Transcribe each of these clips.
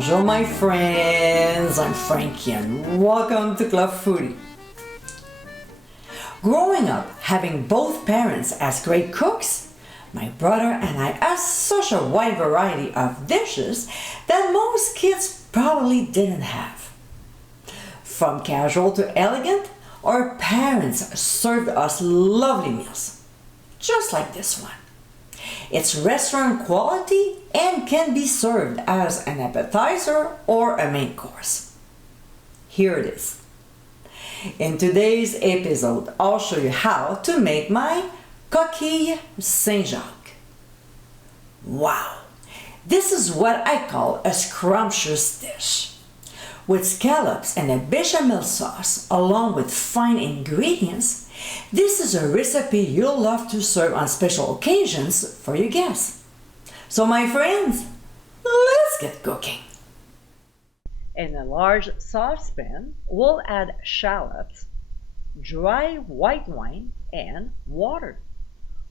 Bonjour my friends, I'm Frankie and welcome to Club Foodie. Growing up, having both parents as great cooks, my brother and I had such a wide variety of dishes that most kids probably didn't have. From casual to elegant, our parents served us lovely meals, just like this one. It's restaurant quality and can be served as an appetizer or a main course. Here it is. In today's episode, I'll show you how to make my Coquilles St Jacques. Wow! This is what I call a scrumptious dish. With scallops and a bechamel sauce along with fine ingredients, this is a recipe you'll love to serve on special occasions for your guests. So my friends, let's get cooking. In a large saucepan, we'll add shallots, dry white wine, and water.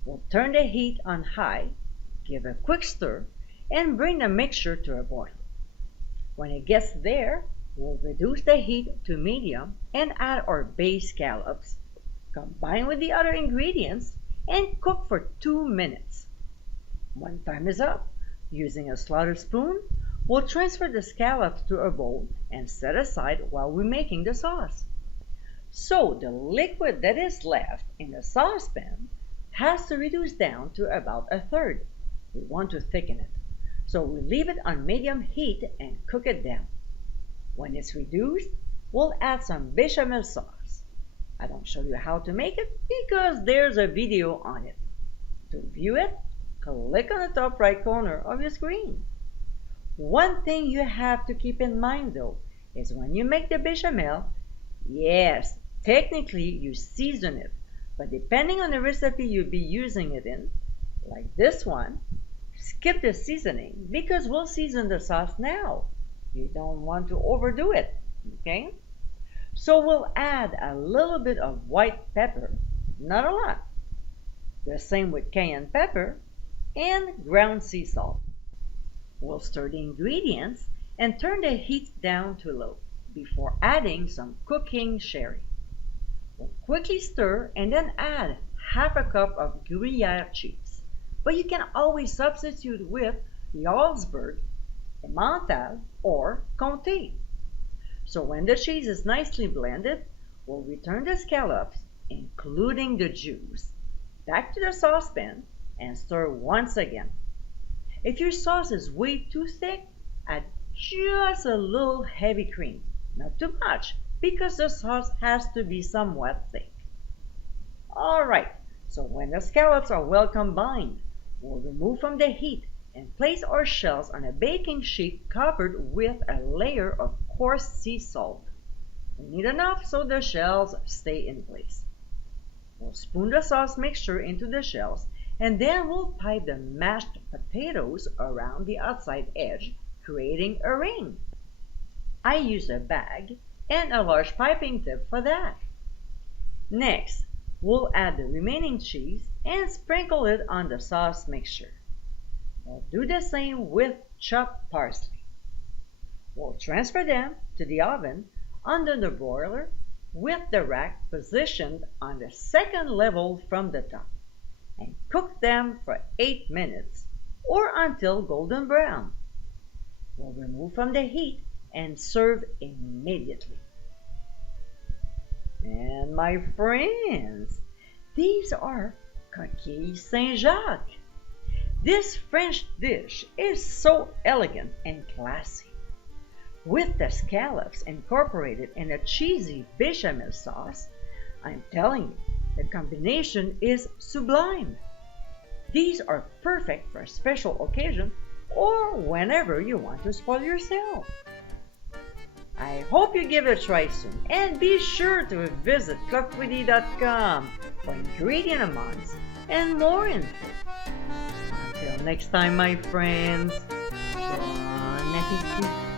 We'll turn the heat on high, give a quick stir, and bring the mixture to a boil. When it gets there, we'll reduce the heat to medium and add our bay scallops. Combine with the other ingredients and cook for 2 minutes. When time is up, using a slaughter spoon, we'll transfer the scallops to a bowl and set aside while we're making the sauce. So the liquid that is left in the saucepan has to reduce down to about a third. We want to thicken it, so we leave it on medium heat and cook it down. When it's reduced, we'll add some bechamel sauce. I don't show you how to make it because there's a video on it. To view it, click on the top right corner of your screen. One thing you have to keep in mind though is when you make the bechamel, yes, technically you season it, but depending on the recipe you'll be using it in, like this one, skip the seasoning because we'll season the sauce now. You don't want to overdo it, okay? So we'll add a little bit of white pepper, not a lot. The same with cayenne pepper and ground sea salt. We'll stir the ingredients and turn the heat down to low before adding some cooking sherry. We'll quickly stir and then add half a cup of Gruyere cheese. But you can always substitute with Jarlsberg, Emmental, or Comté. So when the cheese is nicely blended, we'll return the scallops, including the juice, back to the saucepan and stir once again. If your sauce is way too thick, add just a little heavy cream, not too much, because the sauce has to be somewhat thick. Alright, so when the scallops are well combined, we'll remove from the heat and place our shells on a baking sheet covered with a layer of coarse sea salt. We need enough so the shells stay in place. We'll spoon the sauce mixture into the shells and then we'll pipe the mashed potatoes around the outside edge, creating a ring. I use a bag and a large piping tip for that. Next, we'll add the remaining cheese and sprinkle it on the sauce mixture. We'll do the same with chopped parsley. We'll transfer them to the oven under the broiler with the rack positioned on the second level from the top and cook them for 8 minutes or until golden brown. We'll remove from the heat and serve immediately. And my friends, these are Coquilles St Jacques. This French dish is so elegant and classy. With the scallops incorporated in a cheesy bechamel sauce, I'm telling you, the combination is sublime. These are perfect for a special occasion or whenever you want to spoil yourself. I hope you give it a try soon and be sure to visit clubfoodie.com for ingredient amounts and more info. Until next time, my friends, bon appétit.